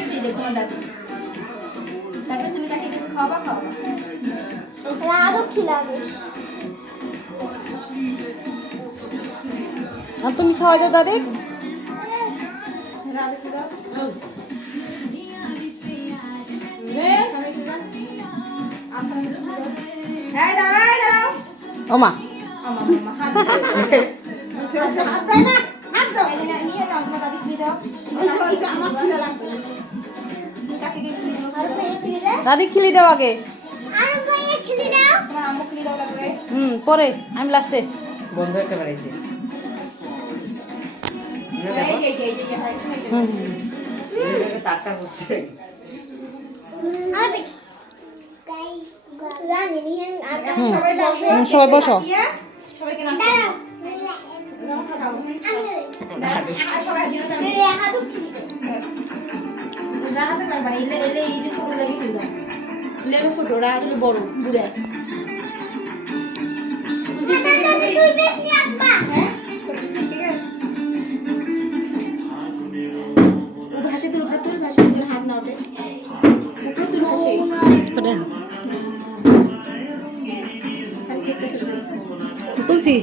খেয়ে তোমার দাদু তারপরে তুমি তাকে দেখে খাওয়াবা আরো খিলাবে আর তুমি খাওয়া যাও দাদি রাধে খাওয়া দাঁড়াও ও মা হাত দাও নিয়ে নাও তোমার দাদি খেয়ে দাও দাদি খিলি দাও আগে তোমার আম্মু খেয়ে দাও তারপরে পরে আমি লাস্টে বন্ধ একটা বাড়াইছে তারটা হচ্ছে সবাই বসো সবাইকে নাস্তা রাহাতে পারবা না এলে এই যে ছোট লাগে ফেলবা লেলে ছোট রাহাতে বড় বুড়া ভাসে তুল উপরে তুল ভাসে তুল হাত না ওঠে উপরে তুল ভাসে তুলছি